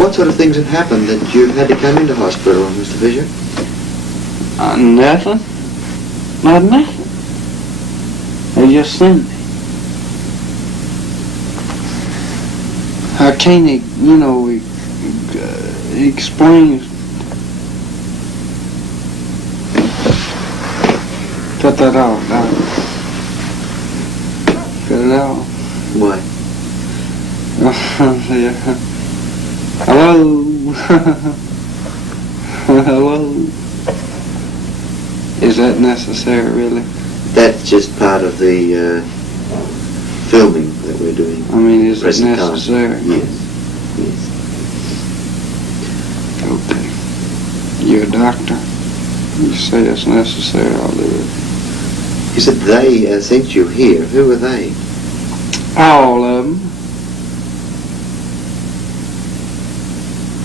What sort of things have happened that you've had to come into hospital, Mr. Fisher? Nothing. Not nothing. They just sent me. I can't, explain. Cut that off, Doc. Cut it off. Why? Yeah. Hello? Hello? Is that necessary, really? That's just part of the filming that we're doing. I mean, is it Present necessary? time. Yes. Yes. Okay. You're a doctor. You say it's necessary, I'll do it. You said they sent you here. Who are they? All of them.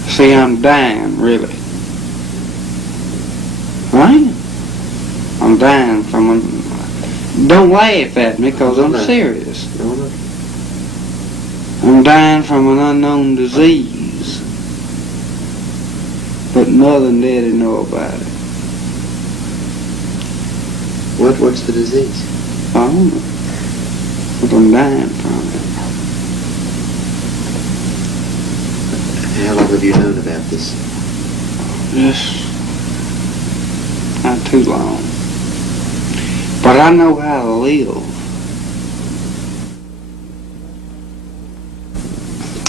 See, I'm dying, really. Right? I'm dying from a... Don't laugh at me, because I'm serious. No, no. I'm dying from an unknown disease. But Mother and Daddy know about it. What's the disease? I don't know. But I'm dying from it. How long have you known about this? Just not too long. But I know how to live.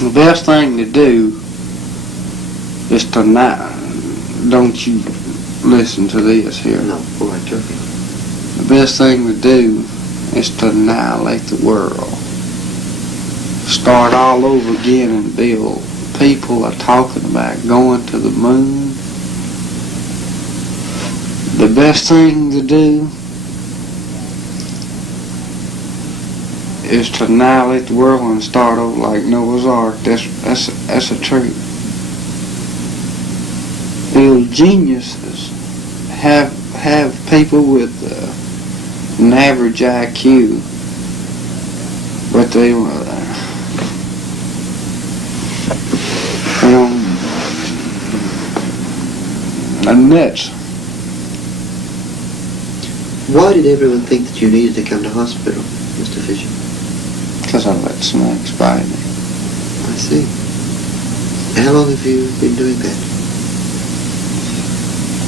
The best thing to do is to not... Don't you listen to this here. No, all right, okay. The best thing to do is to annihilate the world. Start all over again and build. People are talking about going to the moon. The best thing to do is to annihilate the world and start over like Noah's Ark. That's a truth. The geniuses have people with an average IQ, but they are nuts. Why did everyone think that you needed to come to hospital, Mr. Fisher? Because I let snakes bite me. I see. How long have you been doing that?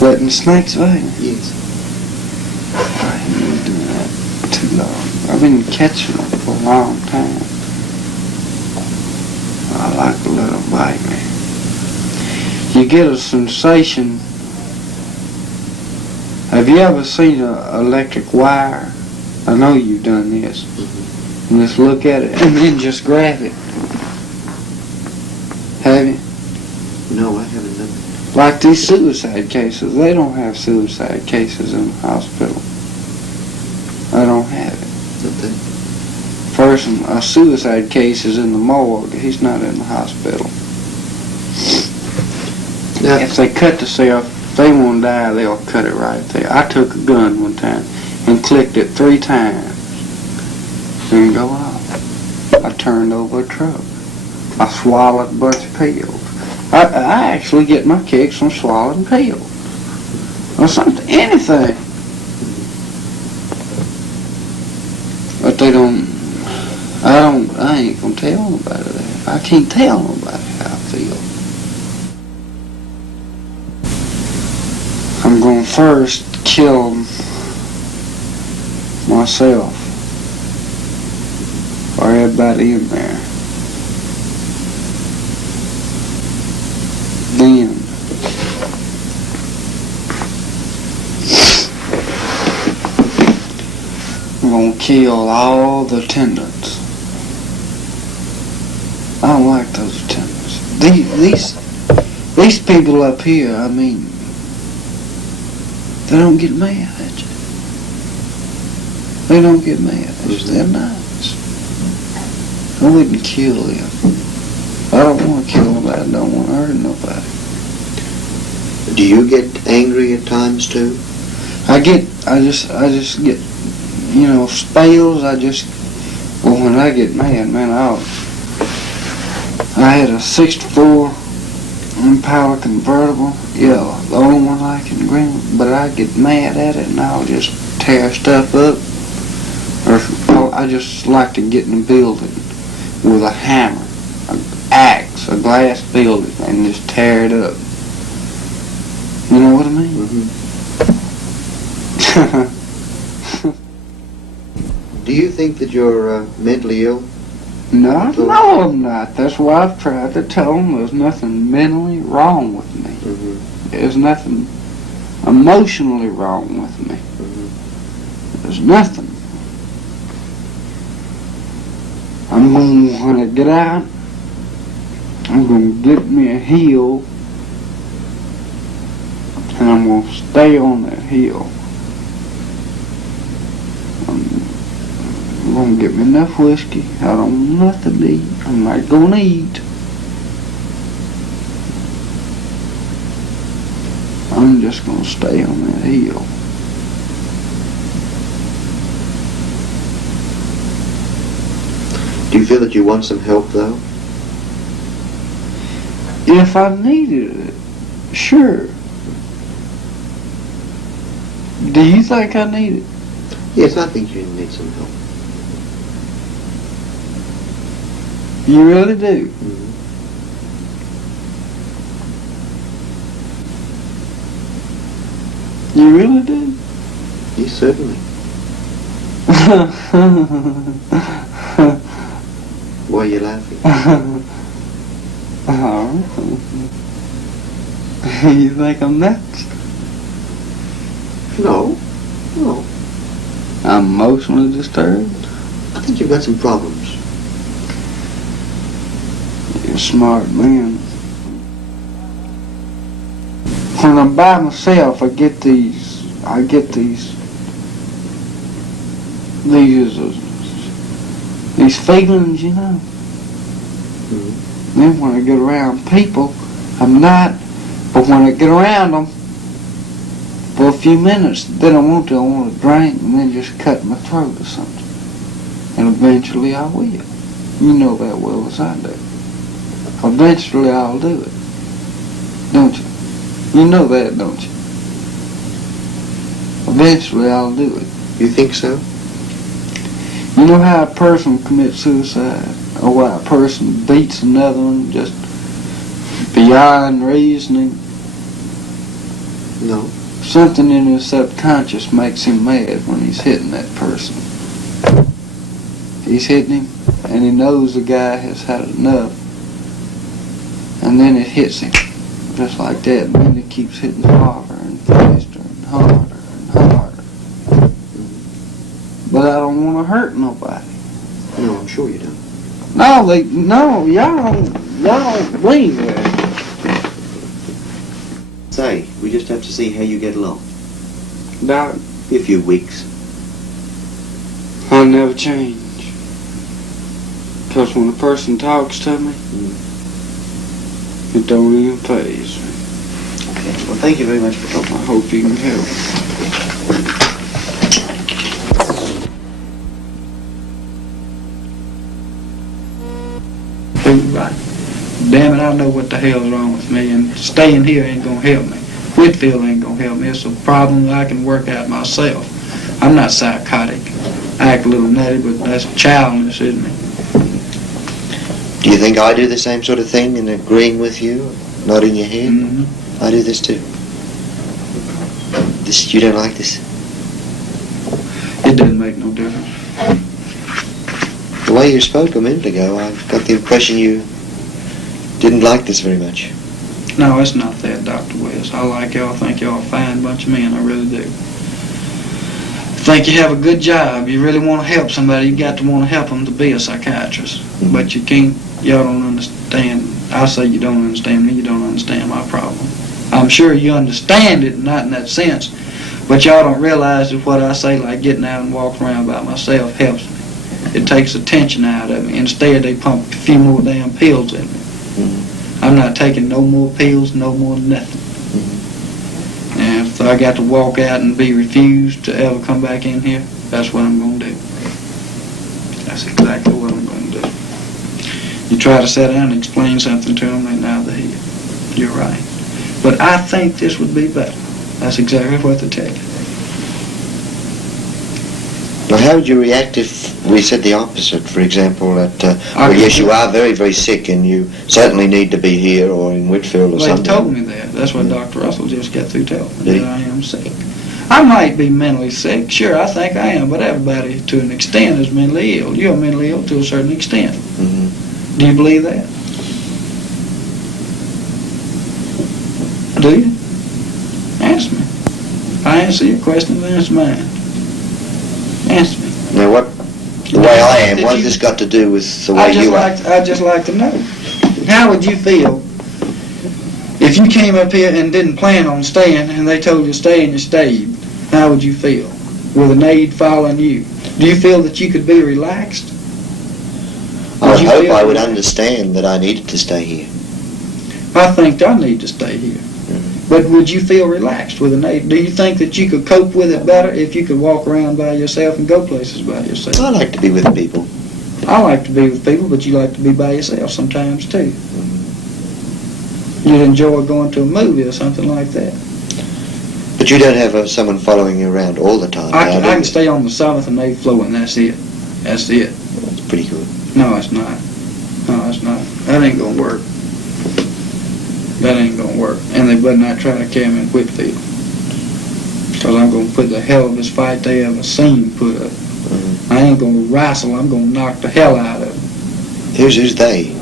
Letting snakes bite me? Yes. I ain't been doing that too long. I've been catching them for a long time. I like to let them bite me. You get a sensation. Have you ever seen an electric wire? I know you've done this. Mm-hmm. And just look at it and then just grab it. Have you? No, I haven't done that. Like these suicide cases, they don't have suicide cases in the hospital. They don't have it. Don't they? A suicide case is in the morgue. He's not in the hospital. Now, If they cut the cell, if they want to die, they'll cut it right there. I took a gun one time and clicked it 3 times. Didn't go off. I turned over a truck. I swallowed a bunch of pills. I actually get my kicks from swallowing pills. Or something, anything. But they don't, I ain't gonna tell nobody that. I can't tell nobody how I feel. I'm gonna first kill myself. Or everybody in there. Then I'm gonna kill all the attendants. I don't like those attendants. These people up here, I mean, they don't get mad at you. They don't get mad at you. They're nice. I wouldn't kill them. I don't want to kill nobody. I don't want to hurt nobody. do you get angry at times too? I just get, spells. When I get mad, man, I had a 64 Impala convertible, yeah, the only one I can green, but I get mad at it and I'll just tear stuff up. Or I just like to get in the building with a hammer, an axe, a glass building, and just tear it up. You know what I mean? Mm-hmm. Do you think that you're mentally ill? No, I'm not. That's why I've tried to tell them there's nothing mentally wrong with me. Mm-hmm. There's nothing emotionally wrong with me. Mm-hmm. There's nothing. I'm going to, when I get out, I'm going to get me a hill, and I'm going to stay on that hill. I'm going to get me enough whiskey. I don't want nothing to eat. I'm not going to eat. I'm just going to stay on that hill. Do you feel that you want some help, though? If I needed it, sure. Do you think I need it? Yes, I think you need some help. You really do? Mm-hmm. You really do? Yes, certainly. Why are you laughing? Oh. You think I'm nuts? No. No. I'm emotionally disturbed? I think you've got some problems. You're a smart man. When I'm by myself, I get these feelings, you know. Mm-hmm. Then when I get around people, I'm not. But when I get around them for a few minutes, then I want to drink and then just cut my throat or something. And eventually I will. You know that well as I do. Eventually I'll do it. Don't you? You know that, don't you? Eventually I'll do it. You think so? You know how a person commits suicide? Or why a person beats another one just beyond reasoning? No. Something in his subconscious makes him mad when he's hitting that person. He's hitting him, and he knows the guy has had enough. And then it hits him, just like that, and then it keeps hitting harder and faster and harder and harder. But I don't want to hurt nobody. No, I'm sure you don't. No, y'all don't believe that. Say, we just have to see how you get along. Doc, A few weeks. I'll never change. Because when a person talks to me, it don't even faze me. Okay, well, thank you very much for talking. I hope you can help. Right. Damn it, I know what the hell's wrong with me, and staying here ain't gonna help me. Whitfield ain't gonna help me. It's a problem that I can work out myself. I'm not psychotic. I act a little nutty, but that's childness, isn't it? Do you think I do the same sort of thing in agreeing with you, nodding your head? Mm-hmm. I do this too. This, you don't like this? It doesn't make no difference. The way you spoke a minute ago, I got the impression you didn't like this very much. No, it's not that, Dr. West. I like y'all. I think y'all a fine bunch of men. I really do. I think you have a good job. You really want to help somebody, you got to want to help them to be a psychiatrist. Mm-hmm. But you can't, y'all don't understand. I say you don't understand me, you don't understand my problem. I'm sure you understand it, not in that sense, but y'all don't realize that what I say, like getting out and walking around by myself, helps me. It takes the tension out of me. Instead, they pump a few more damn pills in me. Mm-hmm. I'm not taking no more pills, no more nothing. Mm-hmm. And if I got to walk out and be refused to ever come back in here, that's what I'm going to do. That's exactly what I'm going to do. You try to sit down and explain something to them, they nod their head. You're right. But I think this would be better. That's exactly what they tell you. Now, how would you react if we said the opposite? For example, that, well, yes, you are very, very sick and you certainly need to be here or in Whitfield or something. They told me that. That's what Dr. Russell just got through telling me, Did that I am sick. I might be mentally sick. Sure, I think I am, but everybody, to an extent, is mentally ill. You're mentally ill to a certain extent. Mm-hmm. Do you believe that? Do you? Ask me. If I answer your question, then it's mine. Answer me. Now, the way I am, what has this got to do with the way you are? I'd just like to know. How would you feel if you came up here and didn't plan on staying and they told you to stay and you stayed? How would you feel with an aide following you? Do you feel that you could be relaxed? I would hope I would understand that I needed to stay here. I think I need to stay here. But would you feel relaxed with an aide? Do you think that you could cope with it better if you could walk around by yourself and go places by yourself? I like to be with people. I like to be with people, but you like to be by yourself sometimes too. You'd enjoy going to a movie or something like that. But you don't have someone following you around all the time. I can stay on the 7th and 8th floor and that's it. That's it. That's pretty good. No, it's not. No, it's not. That ain't gonna work. That ain't gonna work. And they better not try to carry me in Whitfield. Because I'm gonna put the hell of this fight they ever seen put up. Mm-hmm. I ain't gonna wrestle, I'm gonna knock the hell out of them. Who's they?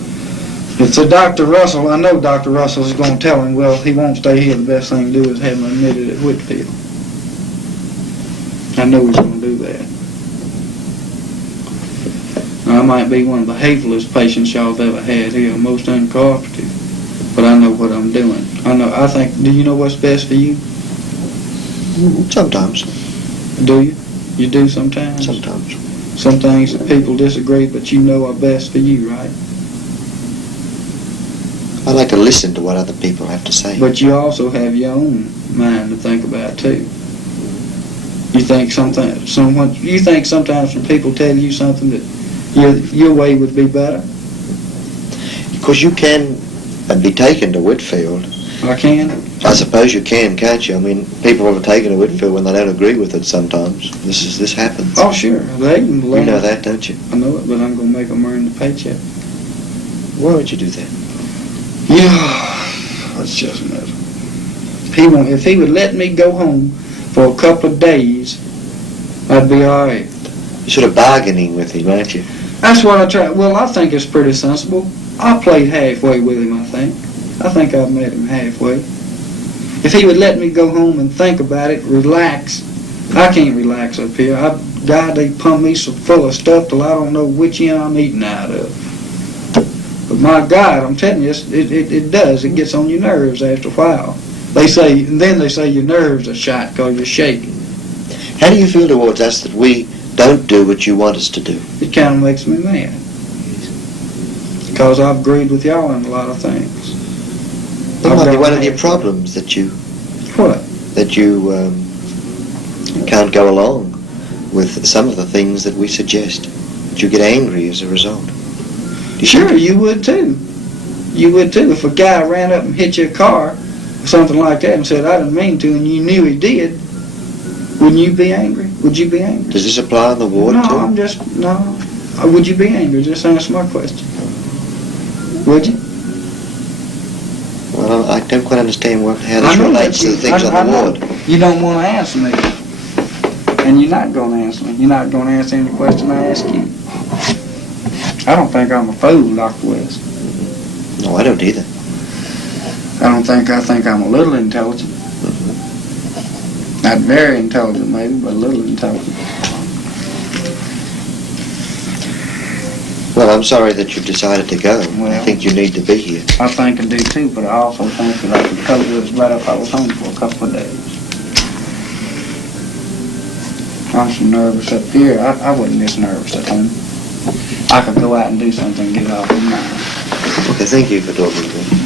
It's a Dr. Russell. I know Dr. Russell is gonna tell him, well, he won't stay here. The best thing to do is have him admitted at Whitfield. I know he's gonna do that. Now, I might be one of the hatefulest patients y'all have ever had here, most uncooperative. But I know what I'm doing. I think, do you know what's best for you? Sometimes. Do you? You do sometimes? Sometimes. Some things that people disagree, but you know are best for you, right? I like to listen to what other people have to say. But you also have your own mind to think about, too. You think sometimes when people tell you something that your way would be better? Because you can be taken to Whitfield. I can? I suppose you can, can't you? I mean, people are taken to Whitfield when they don't agree with it sometimes. This happens. Oh, sure. They can You know that, don't you? I know it, but I'm going to make them earn the paycheck. Why would you do that? Yeah, that's just a matter. If he would let me go home for a couple of days, I'd be all right. You're sort of bargaining with him, aren't you? That's what I try. Well, I think it's pretty sensible. I played halfway with him, I think. I think I've met him halfway. If he would let me go home and think about it, relax. I can't relax up here. God, they pump me so full of stuff till I don't know which end I'm eating out of. But my God, I'm telling you, it does. It gets on your nerves after a while. They say your nerves are shot because you're shaking. How do you feel towards us that we don't do what you want us to do? It kind of makes me mad. Because I've agreed with y'all on a lot of things. That might be one of your problems that you... What? That you can't go along with some of the things that we suggest. That you get angry as a result. Sure, you would too. You would too. If a guy ran up and hit your car, or something like that, and said, I didn't mean to, and you knew he did, wouldn't you be angry? Would you be angry? Does this apply in the ward too? No. Would you be angry? Just answer my question. Would you? Well, I don't quite understand how this relates to the things on the ward. You don't want to answer me. And you're not going to answer me. You're not going to answer any question I ask you. I don't think I'm a fool, Dr. West. No, I don't either. I think I'm a little intelligent. Not very intelligent, maybe, but a little intelligent. Well, I'm sorry that you've decided to go. Well, I think you need to be here. I think I do too, but I also think that I could cope with it better if I was home for a couple of days. I'm so nervous up here. I wasn't this nervous at home. I could go out and do something and get it off my mind. Okay, thank you for talking to me.